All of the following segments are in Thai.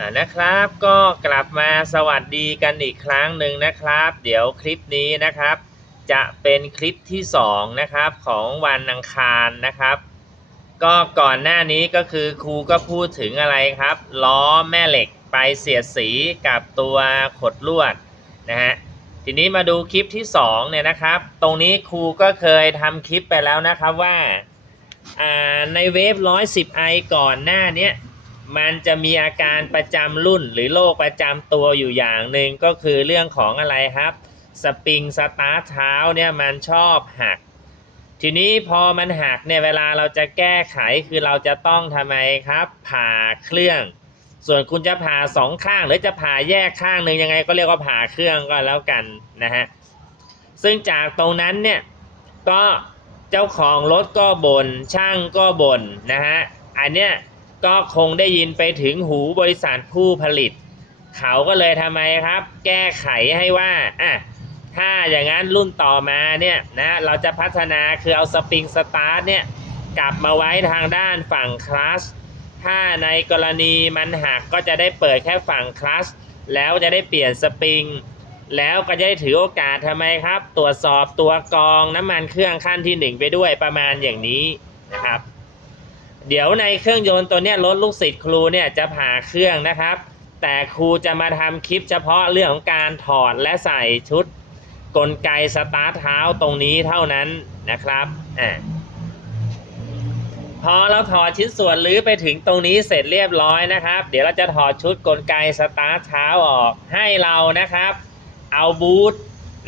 อ่านะครับก็กลับมาสวัสดีกันอีกครั้งหนึ่งนะครับ เดี๋ยวคลิปนี้นะครับ จะเป็นคลิปที่2นะครับของวันอังคารนะครับ ก็ก่อนหน้านี้ก็คือครูก็พูดถึงอะไรครับ ล้อแม่เหล็กไปเสียดสีกับตัวขดลวดนะฮะทีนี้มาดูคลิปที่2เนี่ยนะครับ ตรงนี้ครูก็เคยทำคลิปไปแล้วนะครับว่าในเวฟ 110ไอก่อนหน้านี้ มันจะมีอาการประจำรุ่นหรือโรคประจำตัวอยู่อย่างหนึ่งก็คือเรื่องของอะไรครับสปริงสตาร์เท้าเนี่ยมันชอบหัก ทีนี้พอมันหักเนี่ยเวลาเราจะแก้ไขคือเราจะต้องทำไมครับ ผ่าเครื่อง ส่วนคุณจะผ่าสองข้างหรือจะผ่าแยกข้างหนึ่งยังไงก็เรียกว่าผ่าเครื่องก็แล้วกันนะฮะซึ่งจากตรงนั้นเนี่ยก็เจ้าของรถก็บน่นช่างก็บ่นนะฮะอันเนี้ย ก็คงได้ยินไปถึงหูบริษัทผู้ผลิต เขาก็เลยทำไมครับ แก้ไขให้ว่าอะถ้าอย่างนั้นรุ่นต่อมาเนี่ยนะเราจะพัฒนาคือเอาสปริงสตาร์ทเนี่ยกลับมาไว้ทางด้านฝั่งคลัสถ้าในกรณีมันหักก็จะได้เปิดแค่ฝั่งคลัสแล้วจะได้เปลี่ยนสปริง แล้วก็จะได้ถือโอกาสทำไมครับ ตรวจสอบตัวกรองน้ำมันเครื่องขั้นที่หนึ่งไปด้วยประมาณอย่างนี้นะครับ เดี๋ยวในเครื่องยนต์ตัวเนี้ยรถลูกศิษย์ครูเนี่ยจะผ่าเครื่องนะครับ แต่ครูจะมาทำคลิปเฉพาะเรื่องของการถอดและใส่ชุด กลไกสตาร์ทเท้าตรงนี้เท่านั้นนะครับอ่าพอเราถอดชิ้นส่วนหรือไปถึงตรงนี้เสร็จเรียบร้อยนะครับ เดี๋ยวเราจะถอดชุดกลไกสตาร์ทเท้าออกให้เรานะครับ เอาบูท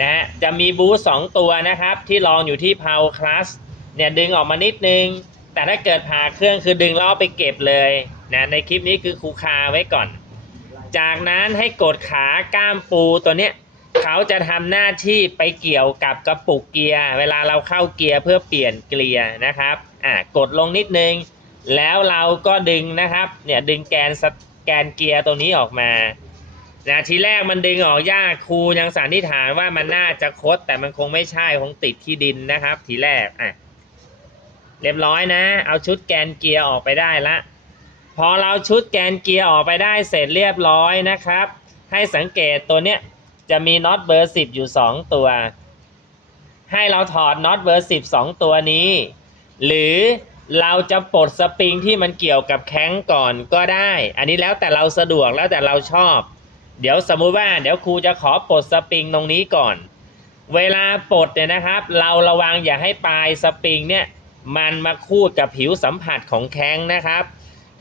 นะฮะจะมีบูทสองตัวนะครับ ที่รองอยู่ที่เพาคลัสเนี่ยดึงออกมานิดนึง แต่ถ้าเกิดผ่าเครื่องคือดึงล้อไปเก็บเลยนะในคลิปนี้คือครูคาไว้ก่อน จากนั้นให้กดขากล้ามปูตัวเนี้ยเขาจะทำหน้าที่ไปเกี่ยวกับกระปุกเกียร์ เวลาเราเข้าเกียร์เพื่อเปลี่ยนเกียร์นะครับอ่ากดลงนิดนึง แล้วเราก็ดึงนะครับเนี่ยดึงแกนสแกนเกียร์ตัวนี้ออกมานะทีแรกมันดึงออกยากครูยังสันนิษฐานว่ามันน่าจะคดแต่มันคงไม่ใช่คงติดที่ดินนะครับ ทีแรกอะ เรียบร้อยนะ เอาชุดแกนเกียร์ออกไปได้ละ พอเราชุดแกนเกียร์ออกไปได้เสร็จเรียบร้อยนะครับ ให้สังเกตตัวเนี้ยจะมีน็อตเบอร์ 10 อยู่ 2 ตัว ให้เราถอดน็อตเบอร์ 10 2 ตัวนี้ หรือเราจะปลดสปริงที่มันเกี่ยวกับแข้งก่อนก็ได้ อันนี้แล้วแต่เราสะดวกแล้วแต่เราชอบ เดี๋ยวสมมุติว่าเดี๋ยวครูจะขอปลดสปริงตรงนี้ก่อน เวลาปลดเนี่ยนะครับ เราระวังอย่าให้ปลายสปริงเนี่ย มันมาคูดกับผิวสัมผัสของแข้งนะครับ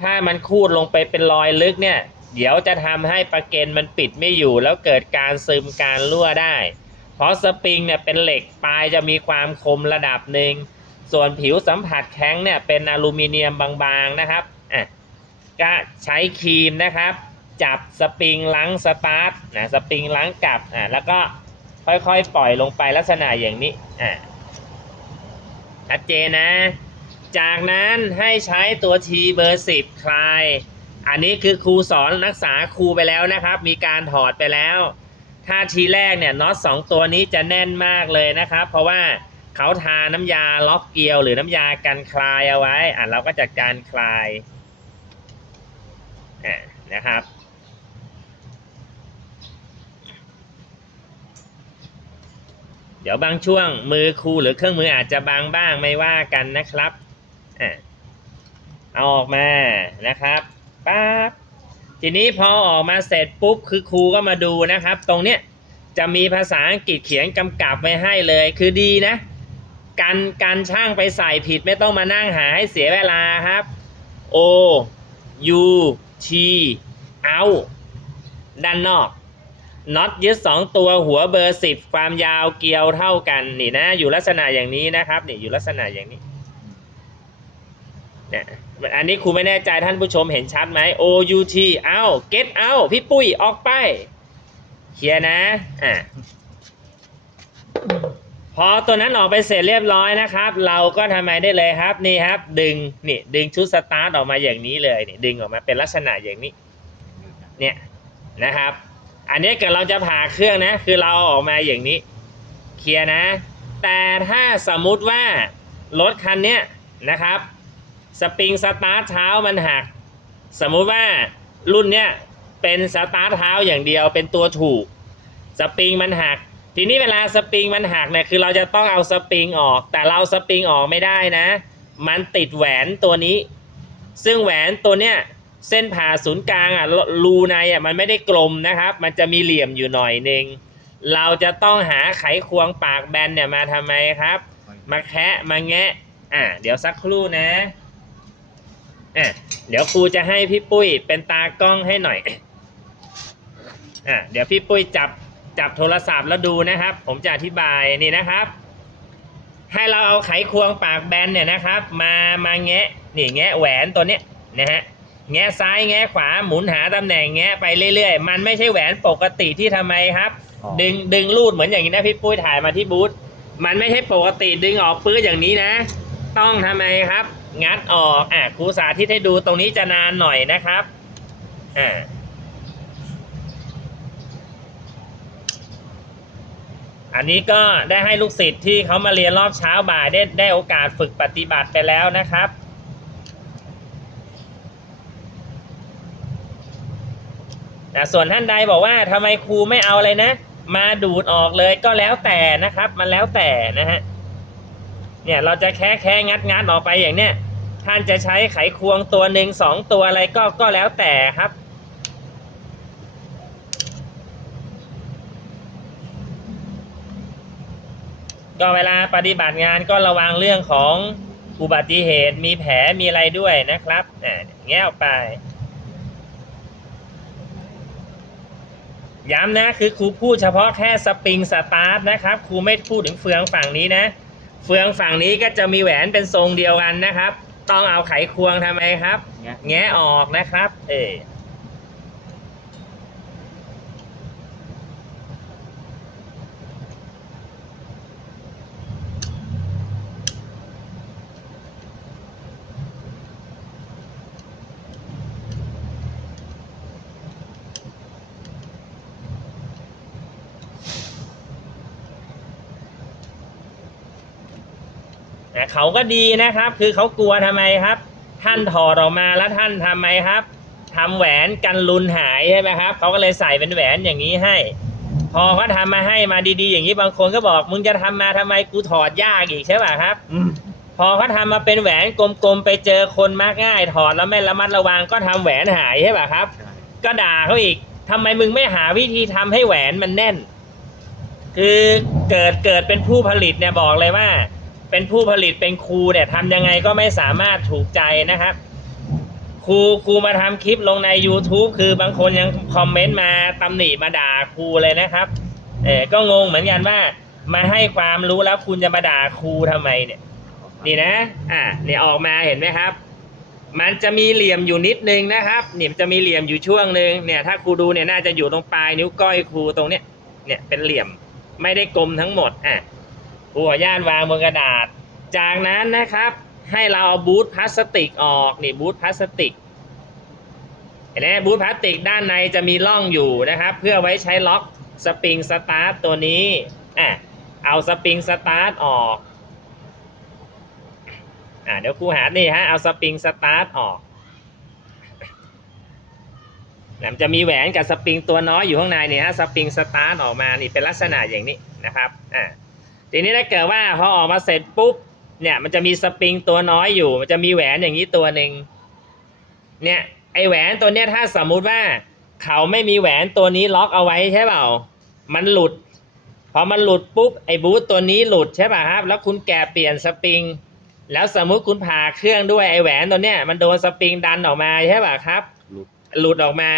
ถ้ามันคูดลงไปเป็นรอยลึกเนี่ย เดี๋ยวจะทำให้ประเกนมันปิดไม่อยู่ แล้วเกิดการซึมการรั่วได้ เพราะสปริงเนี่ยเป็นเหล็กปลายจะมีความคมระดับหนึ่ง ส่วนผิวสัมผัสแข้งเนี่ยเป็นอลูมิเนียมบางๆนะครับอะก็ใช้ครีมนะครับ จับสปริงล้างสตาร์ทนะสปริงล้างกลับอะแล้วก็ค่อยๆ ปล่อยลงไปลักษณะอย่างนี้อะ ชัดเจนนะ จากนั้นให้ใช้ตัว T เบอร์ 10 คลาย อันนี้คือครูสอนนักศึกษาครูไปแล้วนะครับ มีการถอดไปแล้ว ถ้าทีแรกเนี่ยน็อตสองตัวนี้จะแน่นมากเลยนะครับ เพราะว่าเขาทาน้ำยาล็อกเกลียว หรือน้ำยากันคลายเอาไว้ อะเราก็จัดการคลายอ่นะครับ เดี๋ยวบางช่วงมือครูหรือเครื่องมืออาจจะบางบ้างไม่ว่ากันนะครับอะเอาออกมานะครับปั๊บทีนี้พอออกมาเสร็จปุ๊บคือครูก็มาดูนะครับ ตรงเนี้ยจะมีภาษาอังกฤษเขียนกำกับไว้ให้เลยคือดีนะกันกันช่างไปใส่ผิดไม่ต้องมานั่งหาให้เสียเวลาครับ O U T out ด้านนอก น็อตยึดสองตัวหัวเบอร์สิบความยาวเกลียวเท่ากันนี่นะ อยู่ลักษณะอย่างนี้นะครับนี่อยู่ลักษณะอย่างนี้เนี่ยอันนี้ครูไม่แน่ใจท่านผู้ชมเห็นชัดไหม O U T เอา get out พี่ปุ้ยออกไปเคลียนะอะพอตัวนั้นออกไปเสร็จเรียบร้อยนะครับ เราก็ทำไมได้เลยครับนี่ครับ ดึงนี่ดึงชุดสตาร์ทออกมาอย่างนี้เลยนี่ดึงออกมาเป็นลักษณะอย่างนี้ เนี่ยนะครับ อันนี้เกิดเราจะผ่าเครื่องนะ คือเราอออกมาอย่างนี้ เคลียร์นะ แต่ถ้าสมมุติว่ารถคันเนี้ยนะครับ สปริงสตาร์ทเท้ามันหัก สมมุติว่ารุ่นเนี้ยเป็นสตาร์ทเท้าอย่างเดียวเป็นตัวถูก สปริงมันหัก ทีนี้เวลาสปริงมันหักเนี่ยคือเราจะต้องเอาสปริงออก แต่เราสปริงออกไม่ได้นะ มันติดแหวนตัวนี้ ซึ่งแหวนตัวเนี้ย เส้นผ่าศูนย์กลางอะรูในอะมันไม่ได้กลมนะครับ มันจะมีเหลี่ยมอยู่หน่อยหนึ่งเราจะต้องหาไขควงปากแบนเนี่ยมาทำไมครับ มาแคะมาแงะอะเดี๋ยวสักครู่นะอะเดี๋ยวครูจะให้พี่ปุ้ยเป็นตากล้องให้หน่อยอะเดี๋ยวพี่ปุ้ยจับจับโทรศัพท์แล้วดูนะครับ ผมจะอธิบายนี่นะครับ ให้เราเอาไขควงปากแบนเนี่ยนะครับ มามาแงะนี่แงะแหวนตัวเนี้ยนะฮะ แงะซ้ายแงะขวาหมุนหาตำแหน่งแงะไปเรื่อยๆ มันไม่ใช่แหวนปกติที่ทำไมครับ อ๋อ ดึงดึงรูดเหมือนอย่างนี้นะพี่ปุ้ยถ่ายมาที่บูธมันไม่ใช่ปกติดึงออกปื้ดอย่างนี้นะ ต้องทำไมครับ งัดออกอะครูสาธิตให้ดูตรงนี้จะนานหน่อยนะครับอ่าอันนี้ก็ได้ให้ลูกศิษย์ที่เขามาเรียนรอบเช้าบ่ายได้ได้โอกาสฝึกปฏิบัติไปแล้วนะครับ แต่ส่วนท่านใดบอกว่าทำไมครูไม่เอาอะไรนะ มาดูดออกเลยก็แล้วแต่นะครับ มันแล้วแต่นะฮะเนี่ยเราจะแค่แค่งัดงัดออกไปอย่างเนี้ยท่านจะใช้ไขควงตัวหนึ่งสองตัวอะไรก็ก็แล้วแต่ครับก็เวลาปฏิบัติงานก็ระวังเรื่องของอุบัติเหตุมีแผลมีอะไรด้วยนะครับอ่าแง่ออกไป ย้ำนะคือครูพูดเฉพาะแค่สปริงสตาร์ทนะครับครูไม่พูดถึงเฟืองฝั่งนี้นะ เฟืองฝั่งนี้ก็จะมีแหวนเป็นทรงเดียวกันนะครับ ต้องเอาไขควงทำไมครับ แงะออกนะครับ เออ เขาก็ดีนะครับ คือเขากลัวทำไมครับ ท่านถอดออกมาแล้วท่านทำไมครับทำแหวนกันลุนหายใช่ไหมครับเขาก็เลยใส่เป็นแหวนอย่างนี้ให้ พอเขาทำมาให้มาดีๆ อย่างนี้บางคนก็บอกมึงจะทำมาทำไมกูถอดยากอีกใช่ป่ะครับอืมพอเขาทำมาเป็นแหวนกลมๆไปเจอคนมักง่าย ถอดแล้วไม่ระมัดระวังก็ทำแหวนหายใช่ป่ะครับใช่ก็ด่าเขาอีกทำไมมึงไม่หาวิธีทำให้แหวนมันแน่น คือเกิดเกิดเป็นผู้ผลิตเนี่ยบอกเลยว่า เป็นผู้ผลิตเป็นครูเนี่ยทำยังไงก็ไม่สามารถถูกใจนะครับ ครูครูมาทำคลิปลงใน YouTube คือบางคนยังคอมเมนต์มาตำหนิมาด่าครูเลยนะครับเออก็งงเหมือนกันว่ามาให้ความรู้แล้วคุณจะมาด่าครูทำไมเนี่ย นี่นะ อะเนี่ยออกมาเห็นไหมครับ มันจะมีเหลี่ยมอยู่นิดนึงนะครับเนี่ยมันจะมีเหลี่ยมอยู่ช่วงหนึ่งเนี่ย ถ้าครูดูเนี่ยน่าจะอยู่ตรงปลายนิ้วก้อยครูตรงเนี้ยเนี่ยเป็นเหลี่ยมไม่ได้กลมทั้งหมดอะ ครูขออนุญาตวางบนกระดาษ จากนั้นนะครับให้เราเอาบูทพลาสติกออกนี่บูทพลาสติกเห็นไหมบูทพลาสติกด้านในจะมีร่องอยู่นะครับ เพื่อไว้ใช้ล็อกสปริงสตาร์ตตัวนี้อะเอาสปริงสตาร์ทออกอ่าเดี๋ยวครูหานี่ฮะเอาสปริงสตาร์ทออกแล้วมันจะมีแหวนกับสปริงตัวน้อยอยู่ข้างในนี่ฮะสปริงสตาร์ทออกมานี่เป็นลักษณะอย่างนี้นะครับอ่า ทีนี้ถ้าเกิดว่าพอออกมาเสร็จปุ๊บเนี่ยมันจะมีสปริงตัวน้อยอยู่ มันจะมีแหวนอย่างนี้ตัวหนึ่งเนี่ยไอแหวนตัวเนี้ยถ้าสมมุติว่าเขาไม่มีแหวนตัวนี้ล็อกเอาไว้ใช่เปล่า มันหลุด พอมันหลุดปุ๊บไอบูทตัวนี้หลุดใช่ป่ะครับ แล้วคุณแกะเปลี่ยนสปริง แล้วสมมุติคุณผ่าเครื่องด้วยไอแหวนตัวเนี้ยมันโดนสปริงดันออกมาใช่ป่ะครับ หลุดหลุดออกมา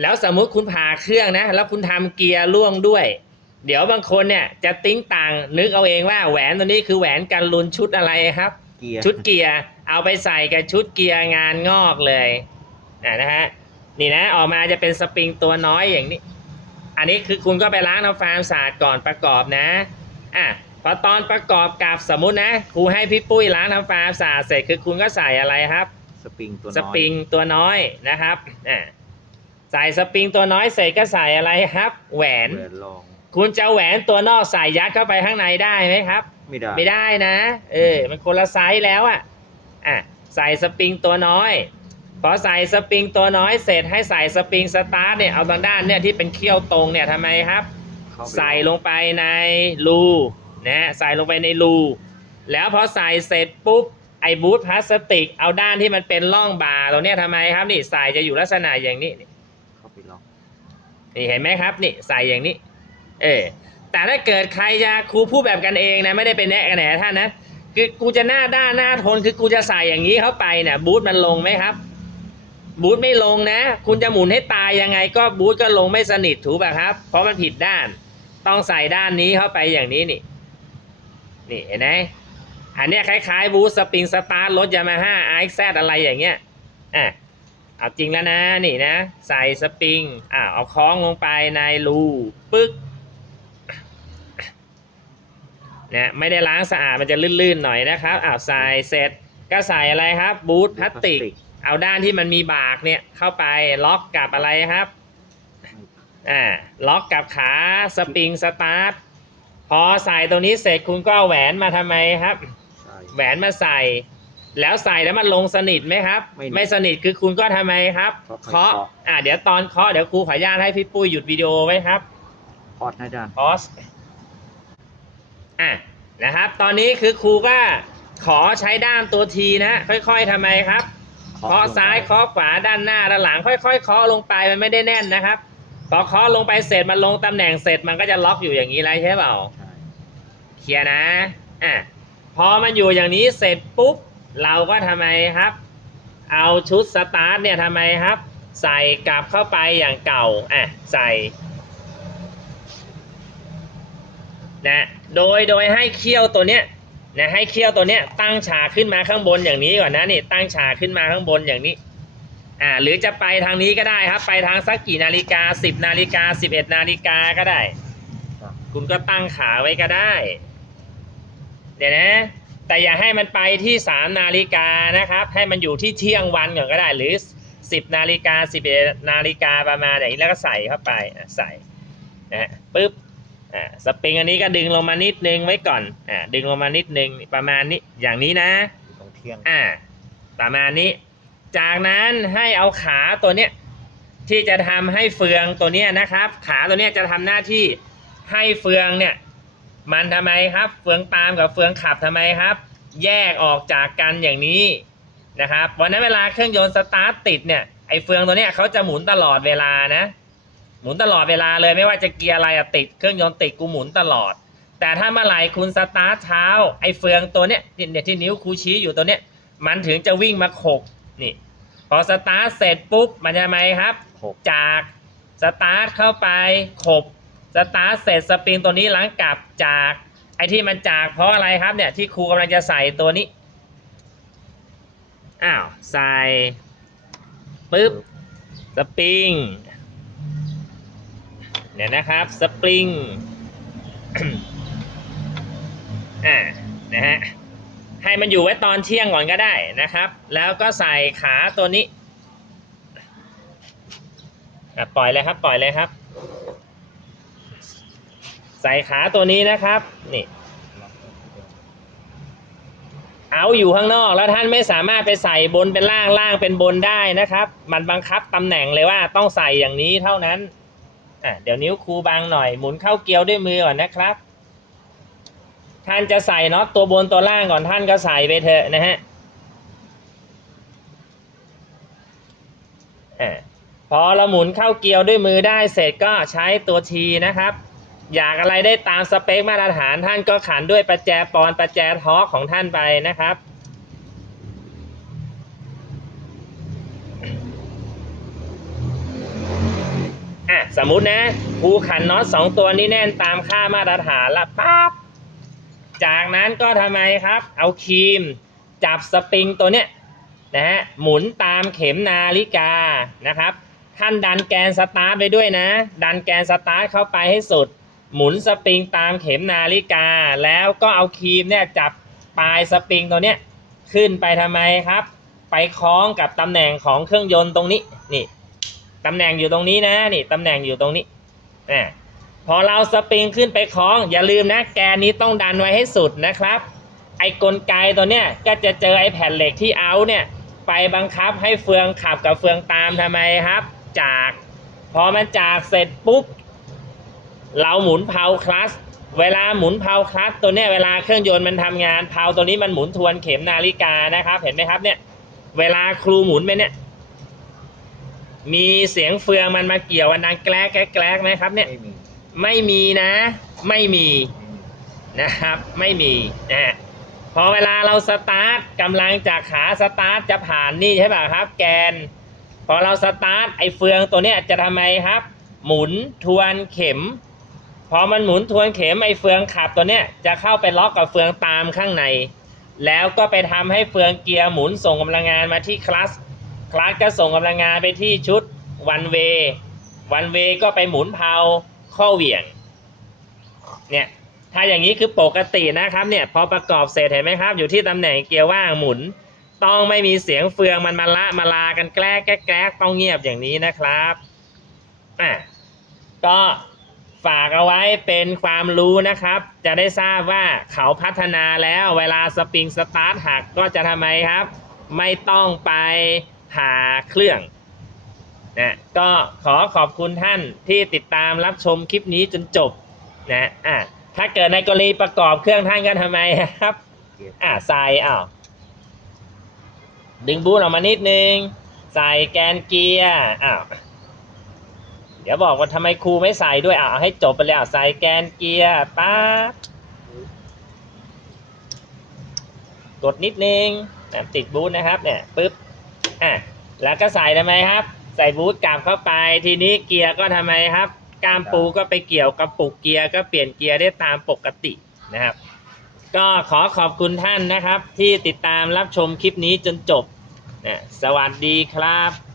แล้วสมมุติคุณผ่าเครื่องนะ แล้วคุณทำเกียร์ล่วงด้วย เดี๋ยวบางคนเนี่ยจะติ้งต่างนึกเอาเองว่าแหวนตัวนี้คือแหวนกันลุนชุดอะไรครับ เกียร์ชุดเกียร์เอาไปใส่กับชุดเกียร์งานงอกเลยอ่านะฮะนี่นะออกมาจะเป็นสปริงตัวน้อยอย่างนี้ อันนี้คือคุณก็ไปล้างน้ำฟาร์มสะอาดก่อนประกอบนะอะพอตอนประกอบกับสมมุตินะครูให้พี่ปุ้ยล้างน้ำฟาร์มสะอาดเสร็จคือคุณก็ใส่อะไรครับ สปริงตัวน้อยสปริงตัวน้อยนะครับอ่าใส่สปริงตัวน้อยเสร็จก็ใส่อะไรครับ แหวนแหวนรอง คุณจะเอาแหวนตัวนอกใส่ยัดเข้าไปข้างในได้ไหมครับ ไม่ได้ไม่ได้นะ เออ มันคนละไซส์แล้วอะ่ะ อะ ใส่สปริงตัวน้อย พอใส่สปริงตัวน้อยเสร็จให้ใส่สปริงสตาร์ทเนี่ยเอาทางด้านเนี่ยที่เป็นเขี้ยวตรงเนี่ยทำไมครับเข้าไปใส่ลงไปในรูนะใส่ลงไปในรูแล้วพอใส่เสร็จปุ๊บไอ้บูทพลาสติก เอาด้านที่มันเป็นร่องบาร์ตรงเนี้ยทำไมครับนี่ใส่จะอยู่ลักษณะอย่างนี้นี่เข้าไปล็อกนี่เห็นไหมครับนี่ใส่อย่างนี้ เออแต่ถ้าเกิดใครจะครูพูดแบบกันเองนะไม่ได้ไปแนะกันแหนท่านนะคือกูจะหน้าด้านหน้าทนคือกูจะใส่อย่างนี้เข้าไปเนี่ยบูทมันลงไหมครับ บูทไม่ลงนะ คุณจะหมุนให้ตายยังไง ก็บูทก็ลงไม่สนิทถูกป่ะครับ เพราะมันผิดด้าน ต้องใส่ด้านนี้เข้าไปอย่างนี้นี่ นี่เห็นไหมอันนี้คล้ายๆบูทสปริงสตาร์ทรถยามาฮ่าไอซ์แซดอะไรอย่างเงี้ยอะเอาจริงแล้วนะนี่นะ ใส่สปริงอ่าเอาคล้องลงไปในรูปึ๊กเนี่ยไม่ได้ล้างสะอาดมันจะลื่นๆหน่อยนะครับอ้าวใส่เสร็จก็ใส่อะไรครับบูทพลาสติก เอาด้านที่มันมีบากเนี่ยเข้าไปล็อกกับอะไรครับอ่าล็อกกับขาสปริงสตาร์ทพอใส่ตรงนี้เสร็จคุณก็เอาแหวนมาทำไมครับใส่แหวนมาใส่ แล้วใส่แล้วมันลงสนิทไหมครับ ไม่สนิทคือคุณก็ทำไมครับเคาะเคาะอ่าเดี๋ยวตอนเคาะเดี๋ยวครูขออนุญาตให้พี่ปุ้ยหยุดวิดีโอไว้ครับพอดให้ด้านพอส อะนะครับ ตอนนี้คือครูก็ขอใช้ด้ามตัวทีนะ ค่อยๆทำไมครับเคาะซ้ายเคาะขวาด้านหน้าด้านหลัง ค่อยๆเคาะลงไปมันไม่ได้แน่นนะครับพอเคาะลงไปเสร็จมันลงตำแหน่งเสร็จมันก็จะล็อกอยู่อย่างนี้แล้วใช่เปล่าใช่เคลียร์นะอะพอมันอยู่อย่างนี้เสร็จปุ๊บเราก็ทำไมครับ เอาชุดสตาร์ทเนี่ยทำไมครับ ใส่กลับเข้าไปอย่างเก่าอะใส่ นะโดยโดยให้เขี้ยวตัวเนี้ยนะให้เขี้ยวตัวเนี้ยตั้งฉากขึ้นมาข้างบนอย่างนี้ก่อนนะนี่ตั้งฉากขึ้นมาข้างบนอย่างนี้อ่าหรือจะไปทางนี้ก็ได้ครับ ไปทางสักกี่นาฬิกา 10 นาฬิกา 11 นาฬิกาก็ได้ คุณก็ตั้งขาไว้ก็ได้ เดี๋ยวนะ แต่อย่าให้มันไปที่สามนาฬิกานะครับ ให้มันอยู่ที่เที่ยงวันก่อนก็ได้ หรือสิบนาฬิกาสิบเอ็ดนาฬิกาประมาณอย่างนี้แล้วก็ใส่เข้าไปใส่นะปึ๊บ อ่าสปริงอันนี้ก็ดึงลงมานิดนึงไว้ก่อนอ่าดึงลงมานิดนึงประมาณนี้อย่างนี้นะอยู่ตรงเที่ยงอ่าประมาณนี้ จากนั้นให้เอาขาตัวเนี้ยที่จะทำให้เฟืองตัวเนี้ยนะครับ ขาตัวเนี้ยจะทำหน้าที่ให้เฟืองเนี่ยมันทำไมครับ เฟืองตามกับเฟืองขับทำไมครับ แยกออกจากกันอย่างนี้นะครับวันนั้นเวลาเครื่องยนต์สตาร์ทติดเนี่ยไอ้เฟืองตัวเนี้ยเขาจะหมุนตลอดเวลานะ หมุนตลอดเวลาเลยไม่ว่าจะเกียร์อะไรอะติดเครื่องยนต์ติดกูหมุนตลอด แต่ถ้าเมื่อไหร่คุณสตาร์ทเช้าไอ้เฟืองตัวเนี้ยเนี่ยที่นิ้วครูชี้อยู่ตัวเนี้ยมันถึงจะวิ่งมาขบนี่พอสตาร์ทเสร็จปุ๊บมันจะทำไมครับหกจากสตาร์ทเข้าไปขบสตาร์ทเสร็จสปริงตัวนี้หลังกลับจากไอ้ที่มันจากเพราะอะไรครับเนี่ยที่ครูกำลังจะใส่ตัวนี้อ้าวใส่ปึ๊บสปริง เนี่ยนะครับสปริงอ่านะฮะให้มันอยู่ไว้ตอนเที่ยงก่อนก็ได้นะครับ แล้วก็ใส่ขาตัวนี้ปล่อยเลยครับปล่อยเลยครับ ใส่ขาตัวนี้นะครับนี่เอาอยู่ข้างนอกแล้วท่านไม่สามารถไปใส่บนเป็นล่างล่างเป็นบนได้นะครับ มันบังคับตำแหน่งเลยว่าต้องใส่อย่างนี้เท่านั้น อะเดี๋ยวนิ้วครูบังหน่อยหมุนเข้าเกลียวด้วยมือก่อนนะครับ ท่านจะใส่น็อตตัวบนตัวล่างก่อนท่านก็ใส่ไปเถอะนะฮะอ่าพอเราหมุนเข้าเกียวด้วยมือได้เสร็จก็ใช้ตัวทีนะครับ อยากอะไรได้ตามสเปคมาตรฐานท่านก็ขันด้วยประแจปอนประแจทอของท่านไปนะครับ อะสมมุตินะคูขันน็อตสองตัวนี้แน่นตามค่ามาตรฐานละปั๊บจากนั้นก็ทำไมครับ เอาครีม จับสปริงตัวเนี้ยนะฮะหมุนตามเข็มนาฬิกานะครับท่านดันแกนสตาร์ทไปด้วยนะ ดันแกนสตาร์ทเข้าไปให้สุด หมุนสปริงตามเข็มนาฬิกา แล้วก็เอาครีมเนี่ยจับปลายสปริงตัวเนี้ยขึ้นไปทำไมครับ ไปคล้องกับตำแหน่งของเครื่องยนต์ตรงนี้นี่ ตำแหน่งอยู่ตรงนี้นะนี่ตำแหน่งอยู่ตรงนี้อ่าพอเราสปริงขึ้นไปคล้อง อย่าลืมนะ แกนนี้ต้องดันไว้ให้สุดนะครับ ไอ้กลไกตัวเนี้ยก็จะเจอไอ้แผ่นเหล็กที่เอาเนี่ยไปบังคับให้เฟืองขับกับเฟืองตามทำไมครับ จากพอมันจากเสร็จปุ๊บเราหมุนเพาคลัสเวลาหมุนเพาคลัสตัวเนี้ยเวลาเครื่องยนต์มันทำงานเพาตัวนี้มันหมุนทวนเข็มนาฬิกานะครับ เห็นไหมครับเนี่ยเวลาครูหมุนไปเนี่ย มีเสียงเฟืองมันมาเกี่ยวอันดังแกลกแกลกแกลกไหมครับเนี่ย ไม่มีไม่มีนะ ไม่มีไม่มีนะครับ ไม่มีนะฮะพอเวลาเราสตาร์ทกำลังจากขาสตาร์ทจะผ่านนี่ใช่ป่ะครับ แกน พอเราสตาร์ทไอ้เฟืองตัวเนี้ยจะทำไมครับ หมุนทวนเข็ม พอมันหมุนทวนเข็มไอ้เฟืองขับตัวเนี้ยจะเข้าไปล็อกกับเฟืองตามข้างใน แล้วก็ไปทำให้เฟืองเกียร์หมุนส่งกำลังงานมาที่คลัส คลัสก็ส่งกำลังงานไปที่ชุดวันเววันเวก็ไปหมุนเพาข้อเหวี่ยง เนี่ย ถ้าอย่างนี้คือปกตินะครับ เนี่ย พอประกอบเสร็จเห็นไหมครับ อยู่ที่ตำแหน่งเกียร์ว่างหมุน ต้องไม่มีเสียงเฟืองมันมาละมาลากันแกล้แกล้แกล้ต้องเงียบอย่างนี้นะครับอะก็ฝากเอาไว้เป็นความรู้นะครับ จะได้ทราบว่าเขาพัฒนาแล้วเวลาสปริงสตาร์ทหักก็จะทำไมครับ ไม่ต้องไป หาเครื่องนะก็ขอขอบคุณท่านที่ติดตามรับชมคลิปนี้จนจบนะอะถ้าเกิดในกรณีประกอบเครื่องท่านก็ทำไมครับอะใส่อ้าวดึงบูทออกมานิดนึง ใส่แกนเกียร์อ้าวเดี๋ยวบอกว่าทำไมครูไม่ใส่ด้วยอะให้จบไปเลยอะใส่แกนเกียร์ปั๊บกดนิดนึงอะติดบูทนะครับเนี่ยปึ๊บ อะแล้วก็ใส่ทำไมครับ ใส่บูทกลับเข้าไป ทีนี้เกียร์ก็ทำไมครับก้ามปูก็ไปเกี่ยวกับปุกเกียร์ก็เปลี่ยนเกียร์ได้ตามปกตินะครับ ก็ขอขอบคุณท่านนะครับ ที่ติดตามรับชมคลิปนี้จนจบนะสวัสดีครับ